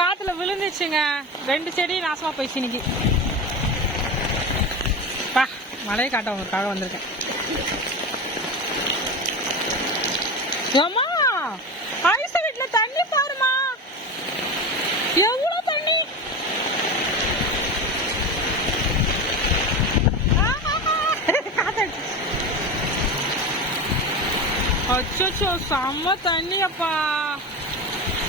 காத்துல விழுந்துச்சுங்க. ரெண்டு செடி நாசமா போயிடுச்சு இன்னைக்கு. பா மழையை காட்ட உங்களுக்காக வந்திருக்கேன். ஏமா ஐஸ் வீட்டுல தண்ணி பாருமா. எவ்வளவு தண்ணி? அச்சோ செம்ம தண்ணியப்பா.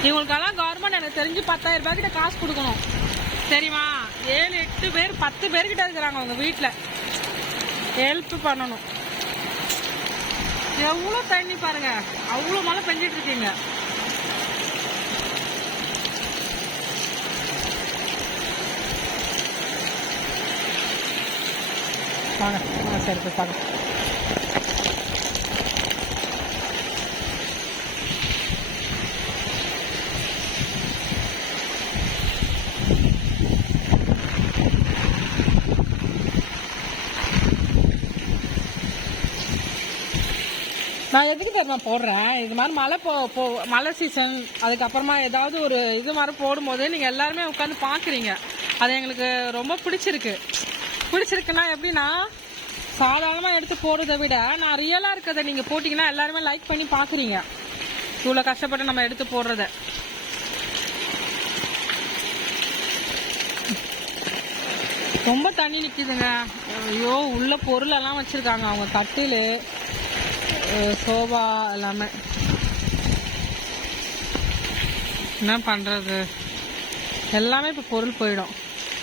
இவங்களுக்கெல்லாம் கவர்மெண்ட் எனக்கு தெரிஞ்சு பத்தாயிரம் ரூபாய் கிட்ட காசு கொடுக்கணும். தெரியுமா? ஏழு எட்டு பேர் பத்து பேர்கிட்ட இருக்கிறாங்க அவங்க வீட்டில் ஹெல்ப் பண்ணணும். எவ்வளோ தண்ணி பாருங்க. அவ்வளோ மழை பெஞ்சிட்டு இருக்கீங்க. வாங்க. ஆ சரி போய் பார்க்கலாம் நான் எதுக்கு தெரியுமா போடுறேன்? இது மாதிரி மழை போ போ மழை சீசன் அதுக்கப்புறமா ஏதாவது ஒரு இது மாதிரி போடும்போது நீங்கள் எல்லாருமே உட்காந்து பார்க்குறீங்க. அது எங்களுக்கு ரொம்ப பிடிச்சிருக்கு. பிடிச்சிருக்குன்னா எப்படின்னா சாதாரணமாக எடுத்து போடுறதை விட நான் ரியலாக இருக்கிறத நீங்கள் போட்டிங்கன்னா எல்லாருமே லைக் பண்ணி பார்க்குறீங்க. இவ்வளோ கஷ்டப்பட்டு நம்ம எடுத்து போடுறத. ரொம்ப தண்ணி நிற்கிதுங்க ஐயோ உள்ள பொருளெல்லாம் வச்சுருக்காங்க. அவங்க கட்டில் சோபா எல்லாமே. என்ன பண்ணுறது எல்லாமே இப்போ பொருள் போயிடும்.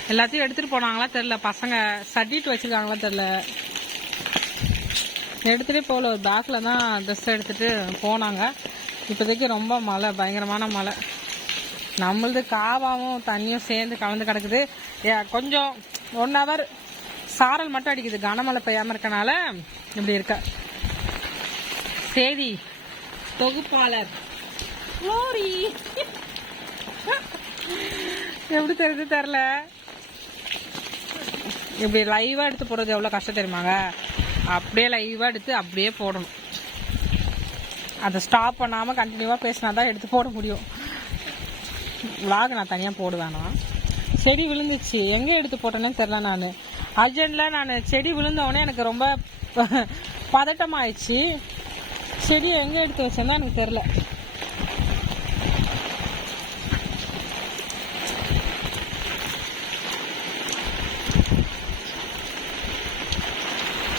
எல்லாத்தையும் எடுத்துகிட்டு போனாங்களா தெரில பசங்க சட்டிட்டு வச்சுருக்காங்களா தெரில எடுத்துகிட்டே போகல. ஒரு பேக்கில் தான் ட்ரெஸ் எடுத்துகிட்டு போனாங்க. இப்போதைக்கு ரொம்ப மழை பயங்கரமான மழை. நம்மளது காவாவும் தண்ணியும் சேர்ந்து கலந்து கிடக்குது. ஏ, கொஞ்சம் ஒன் ஹவர் சாரல் மட்டும் அடிக்குது. கனமழை பெய்யாமல் இருக்கனால இப்படி இருக்க. செய்தி தொகுப்பாளர் குளோரி. எப்படி தெரிஞ்சு தெரில இப்படி லைவாக எடுத்து போடுறது எவ்வளோ கஷ்டம் தெரியுமாங்க? அப்படியே லைவாக எடுத்து அப்படியே போடணும். அதை ஸ்டாப் பண்ணாமல் கண்டினியூவாக பேசினா தான் எடுத்து போட முடியும். vlog நான் தனியாக போடுவேனா? செடி விழுந்துச்சு. எங்கே எடுத்து போட்டேனே தெரில நான். அர்ஜென்ட்டில் நான் செடி விழுந்தவொடனே எனக்கு ரொம்ப பதட்டமாயிடுச்சு. ஆயிடுச்சு செடி எங்கே எடுத்து வச்சேன்னா எனக்கு தெரில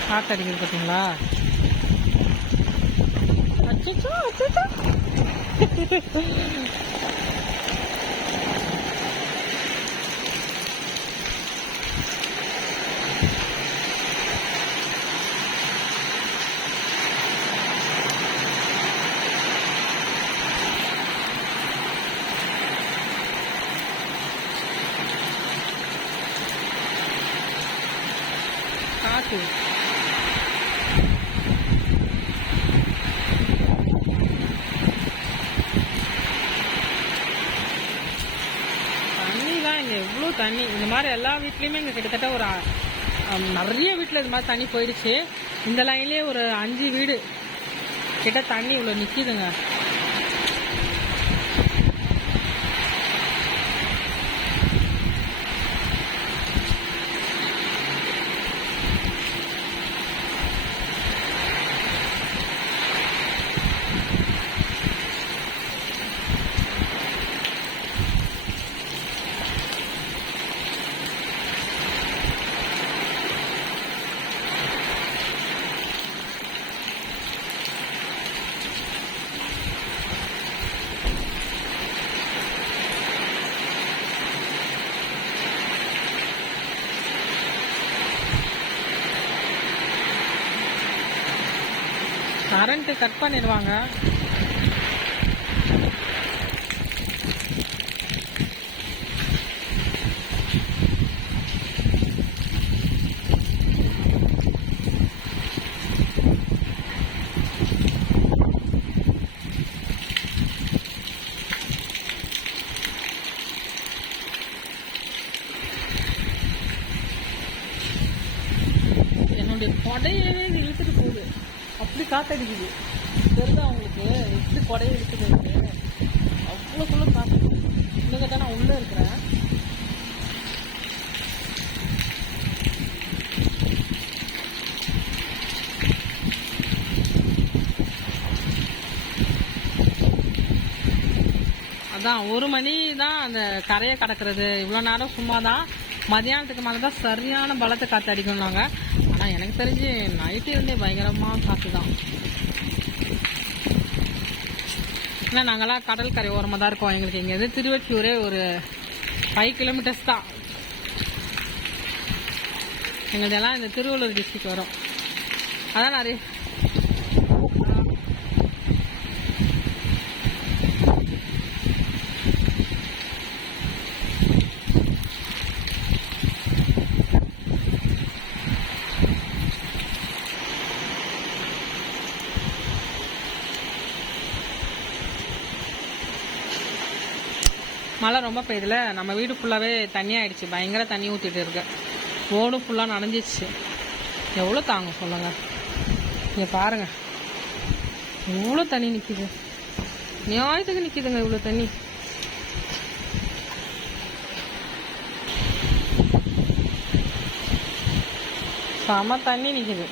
காத்தடிக்குது பார்த்தீங்களா அச்சச்சோ, அச்சச்சோ. காத்து தண்ணி தான் இங்கே எவ்வளோ தண்ணி. இந்த மாதிரி எல்லா வீட்லேயுமே இங்கே கிட்டத்தட்ட ஒரு நிறைய வீட்டில் இது மாதிரி தண்ணி போயிடுச்சு. இந்த லைன்லேயே ஒரு அஞ்சு வீடு. கிட்ட தண்ணி இவ்வளோ நிற்கிதுங்க கரண்ட்டு கட் பண்ணிடுவாங்க. என்னுடைய கொடையவே இது காத்தடிக்குது? தெரியுதா அவங்களுக்கு எப்படி புடைய இழுத்துட்டு இருக்கு அவ்வளோக்குள்ள காத்தடிக்குது இன்னும் கேட்டால் நான் உள்ளே இருக்கிறேன். அதான் ஒரு மணி தான் அந்த கரையை கடக்கிறது. இவ்வளோ நேரம் சும்மா தான் மதியானத்துக்கு மேலே தான் சரியான பலத்தை காற்று அடிக்கணும்னாங்க. ஆனால் எனக்கு தெரிஞ்சு நைட்டு இருந்தே பயங்கரமாக காற்று தான் ஏன்னா நாங்களாம் கடல் கரை ஓரமாக தான் இருக்கோம். எங்களுக்கு இங்கேருந்து திருவெற்றியூரே ஒரு ஃபைவ் கிலோமீட்டர்ஸ் தான். எங்களுதெல்லாம் இந்த திருவள்ளூர் டிஸ்ட்ரிக் வரும். அதான் நிறைய மழை ரொம்ப பெய்யுதுல நம்ம வீடு ஃபுல்லாகவே தண்ணி ஆயிடுச்சு. பயங்கர தண்ணி ஊற்றிட்டு இருக்கு. ரோடும் ஃபுல்லாக நனைஞ்சிச்சு. எவ்வளோ தாங்கும் சொல்லுங்க. இங்கே பாருங்க. எவ்வளோ தண்ணி நிற்கிது நியாயத்துக்கு நிற்கிதுங்க இவ்வளோ தண்ணி. செம தண்ணி நிற்கிது